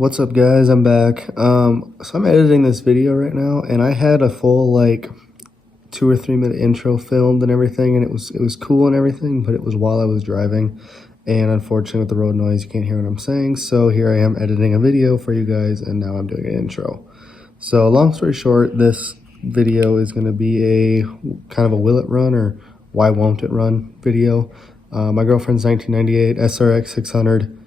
What's up guys, I'm back. So I'm editing this video right now and I had a full like 2 or 3 minute intro filmed and everything, and it was cool and everything, but it was while I was driving, and unfortunately with the road noise you can't hear what I'm saying. So here I am editing a video for you guys, and now I'm doing an intro. So long story short, this video is going to be a kind of a will it run or why won't it run video. My girlfriend's 1998 SRX 600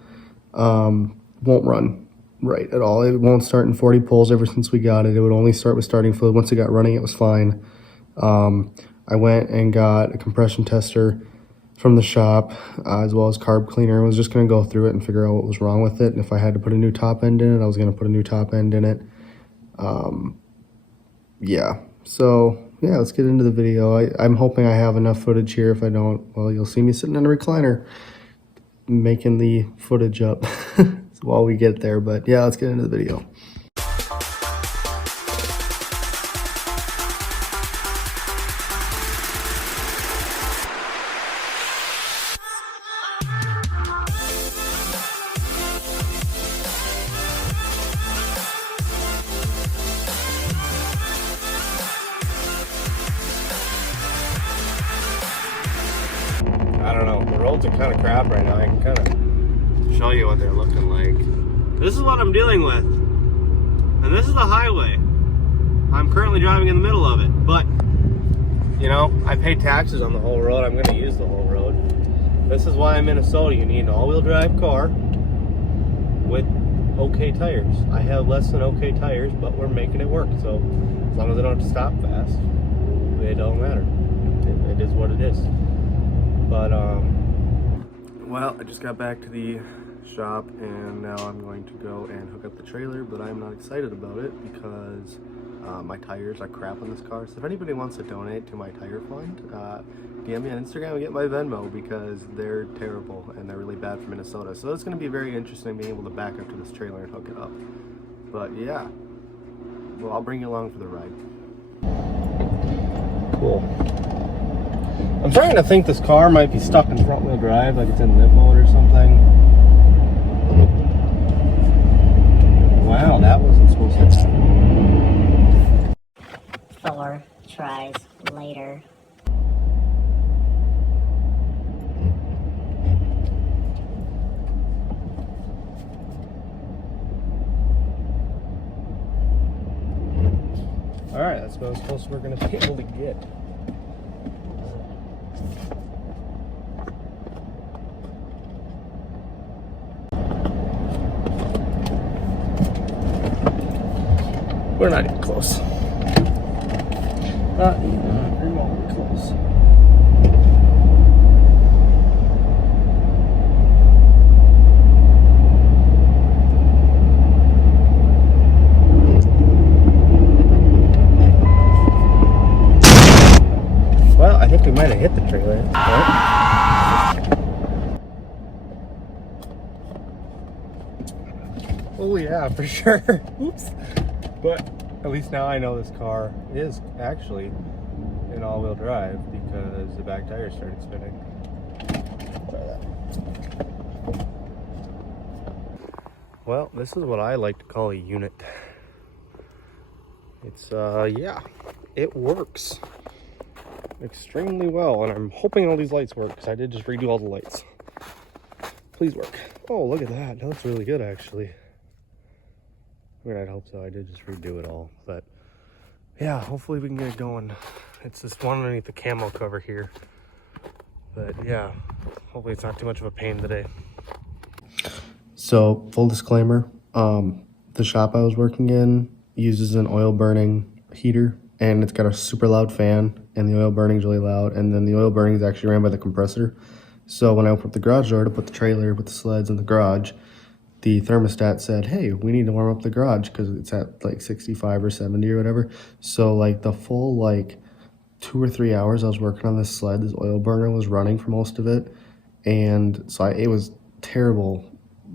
won't run right at all. It won't start in 40 pulls ever since we got it. It would only start with starting fluid. Once it got running, it was fine. I went and got a compression tester from the shop, as well as carb cleaner, and was just going to go through it and figure out what was wrong with it. And if I had to put a new top end in it, I was going to put a new top end in it. Yeah, so yeah, let's get into the video. I'm hoping I have enough footage here. If I don't, well, you'll see me sitting in a recliner making the footage up while we get there. But yeah, let's get into the video. I don't know, the roads are kind of crap right now. I can kind of show you what they're looking like. This is what I'm dealing with. And this is the highway. I'm currently driving in the middle of it. But, you know, I pay taxes on the whole road. I'm going to use the whole road. This is why in Minnesota you need an all-wheel drive car with okay tires. I have less than okay tires, but we're making it work. So as long as I don't have to stop fast, it don't matter. It is what it is. But, well, I just got back to the shop and now I'm going to go and hook up the trailer, but I'm not excited about it because my tires are crap on this car. So if anybody wants to donate to my tire fund, DM me on Instagram and get my Venmo, because they're terrible and they're really bad for Minnesota. So it's going to be very interesting being able to back up to this trailer and hook it up. But yeah, well, I'll bring you along for the ride. Cool. I'm starting to think this car might be stuck in front wheel drive, like it's in limp mode or something. Wow, that wasn't supposed to happen. 4 tries later. Alright, that's about as close as we're going to be able to get. We're not even close. Not even remotely close. Well, I think we might have hit the trailer. Right? Oh yeah, for sure. Oops. But at least now I know this car is actually an all-wheel drive because the back tires started spinning. Well, this is what I like to call a unit. It's, yeah, it works extremely well, and I'm hoping all these lights work because I did just redo all the lights. Please work. Oh, look at that. That looks really good, actually. I mean, I'd hope so. I did just redo it all, but yeah, hopefully we can get it going. It's this one underneath the camo cover here, but yeah, hopefully it's not too much of a pain today. So, full disclaimer, the shop I was working in uses an oil burning heater, and it's got a super loud fan, and the oil burning is really loud, and then the oil burning is actually ran by the compressor. So when I opened up the garage door to put the trailer with the sleds in the garage, the thermostat said, hey, we need to warm up the garage because it's at like 65 or 70 or whatever. So like the full like 2 or 3 hours I was working on this sled, this oil burner was running for most of it. And so it was terrible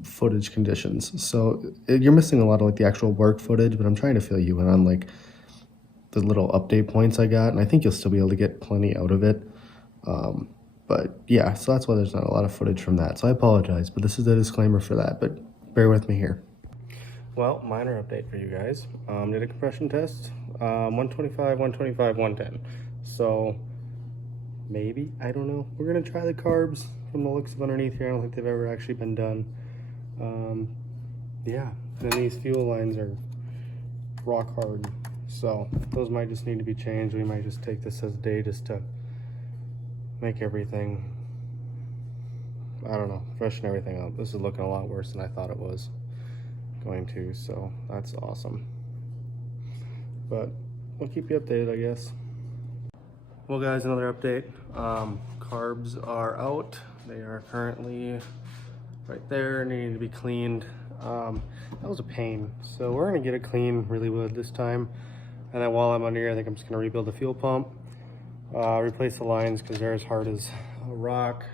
footage conditions. So you're missing a lot of like the actual work footage, but I'm trying to fill you in on like the little update points I got. And I think you'll still be able to get plenty out of it. But yeah, so that's why there's not a lot of footage from that. So I apologize, but this is a disclaimer for that, but bear with me here. Well, minor update for you guys. Did a compression test, 125, 125, 110. So maybe, I don't know. We're gonna try the carbs from the looks of underneath here. I don't think they've ever actually been done. Yeah, and these fuel lines are rock hard. So those might just need to be changed. We might just take this as a day just to make everything, I don't know, freshen everything up. This is looking a lot worse than I thought it was going to, so that's awesome. But we'll keep you updated, I guess. Well guys, another update. Carbs are out. They are currently right there, needing to be cleaned. That was a pain. So we're gonna get it clean really good this time. And then while I'm under here, I think I'm just gonna rebuild the fuel pump, replace the lines because they're as hard as a rock.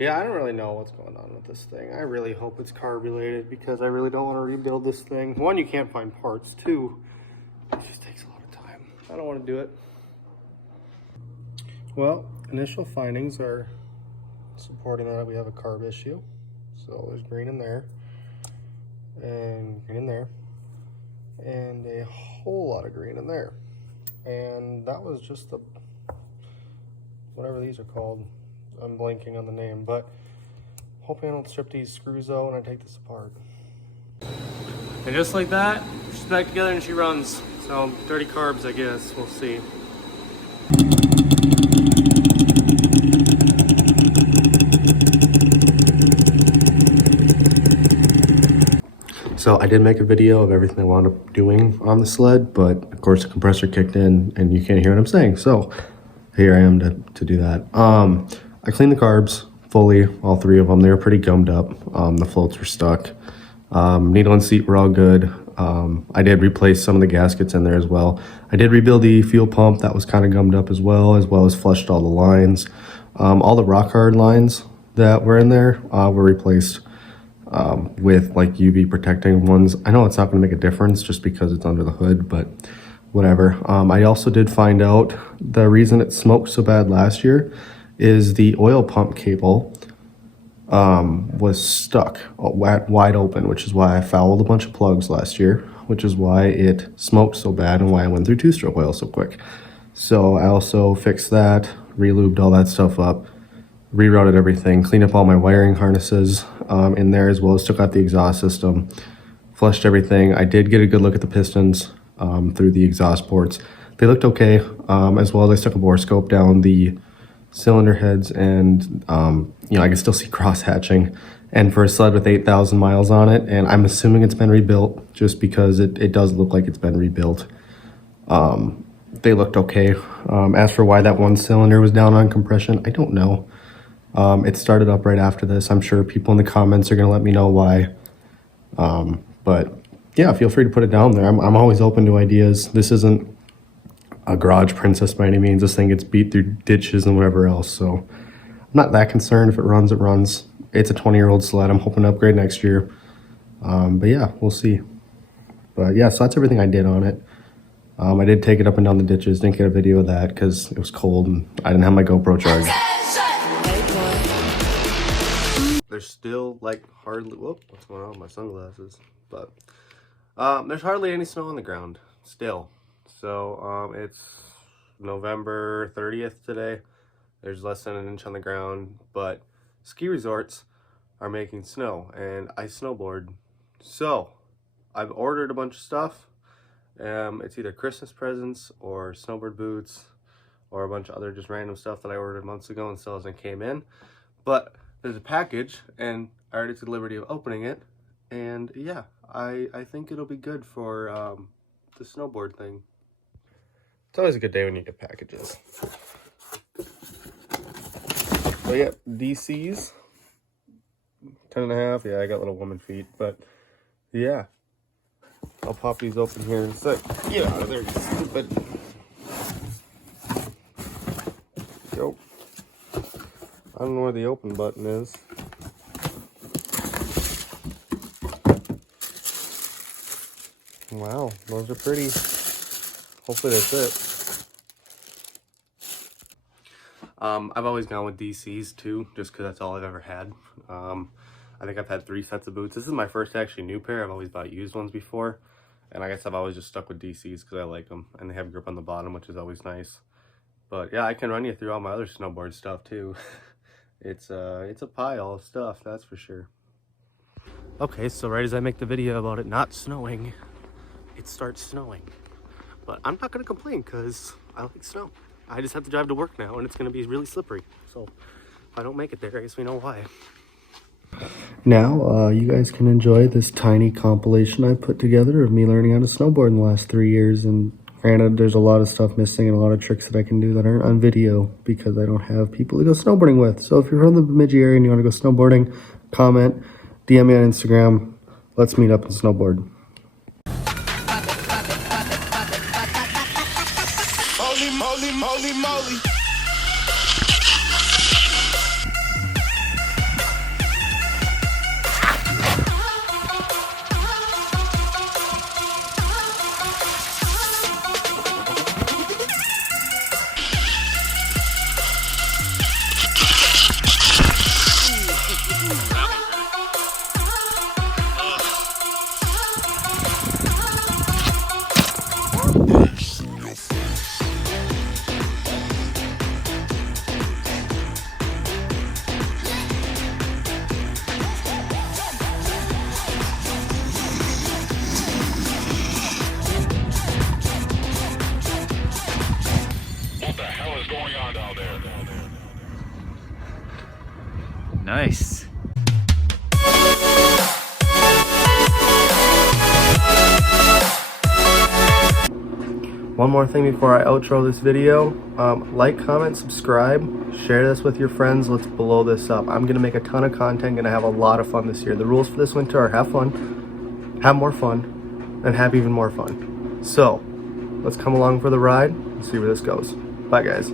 Yeah, I don't really know what's going on with this thing. I really hope it's carb related because I really don't want to rebuild this thing. One, you can't find parts. Two, it just takes a lot of time. I don't want to do it. Well, initial findings are supporting that we have a carb issue. So there's green in there, and green in there, and a whole lot of green in there. And that was just the, whatever these are called. I'm blanking on the name, but hoping I don't strip these screws out when I take this apart. And just like that, she's back together and she runs. So dirty carbs, I guess. We'll see. So I did make a video of everything I wound up doing on the sled, but of course the compressor kicked in and you can't hear what I'm saying. So here I am to do that. I cleaned the carbs fully, all three of them. They were pretty gummed up. The floats were stuck. Needle and seat were all good. I did replace some of the gaskets in there as well. I did rebuild the fuel pump. That was kind of gummed up as well as flushed all the lines. All the rock hard lines that were in there were replaced with like UV protecting ones. I know it's not going to make a difference just because it's under the hood, but whatever. I also did find out the reason it smoked so bad last year is the oil pump cable was stuck wide open, which is why I fouled a bunch of plugs last year, which is why it smoked so bad and why I went through two-stroke oil so quick. So I also fixed that, re-lubed all that stuff up, rerouted everything, cleaned up all my wiring harnesses in there, as well as took out the exhaust system, flushed everything. I did get a good look at the pistons through the exhaust ports. They looked okay, as well as I stuck a bore scope down the cylinder heads, and you know, I can still see cross hatching. And for a sled with 8,000 miles on it, and I'm assuming it's been rebuilt just because it does look like it's been rebuilt. They looked okay. As for why that one cylinder was down on compression, I don't know. It started up right after this. I'm sure people in the comments are gonna let me know why. But yeah, feel free to put it down there. I'm always open to ideas. This isn't a garage princess by any means. This thing gets beat through ditches and whatever else, so I'm not that concerned. If it runs, it runs. It's a 20-year-old sled. I'm hoping to upgrade next year. But yeah, we'll see. But yeah, so that's everything I did on it. I did take it up and down the ditches. Didn't get a video of that because it was cold and I didn't have my GoPro charged. There's still like hardly, whoop, what's going on with my sunglasses? But there's hardly any snow on the ground still. So it's November 30th today. There's less than an inch on the ground, but ski resorts are making snow and I snowboard. So I've ordered a bunch of stuff. It's either Christmas presents or snowboard boots or a bunch of other just random stuff that I ordered months ago and still hasn't came in. But there's a package and I already took the liberty of opening it. And yeah, I think it'll be good for the snowboard thing. It's always a good day when you get packages. So yeah, DC's 10.5. Yeah, I got little woman feet, but yeah, I'll pop these open here in a sec. Get out of there, you stupid. Go. I don't know where the open button is. Wow, those are pretty. Hopefully that's it. I've always gone with DCs too, just because that's all I've ever had. I think I've had 3 sets of boots. This is my first actually new pair. I've always bought used ones before. And I guess I've always just stuck with DCs because I like them. And they have grip on the bottom, which is always nice. But yeah, I can run you through all my other snowboard stuff too. It's a pile of stuff, that's for sure. Okay, so right as I make the video about it not snowing, it starts snowing. But I'm not gonna complain because I like snow. I just have to drive to work now and it's gonna be really slippery. So if I don't make it there, I guess we know why. Now, you guys can enjoy this tiny compilation I put together of me learning how to snowboard in the last 3 years. And granted, there's a lot of stuff missing and a lot of tricks that I can do that aren't on video because I don't have people to go snowboarding with. So if you're from the Bemidji area and you want to go snowboarding, comment, DM me on Instagram. Let's meet up and snowboard. Moly, moly, moly. Nice. One more thing before I outro this video. Like, comment, subscribe, share this with your friends. Let's blow this up. I'm gonna make a ton of content, gonna have a lot of fun this year. The rules for this winter are have fun, have more fun, and have even more fun. So let's come along for the ride and see where this goes. Bye guys.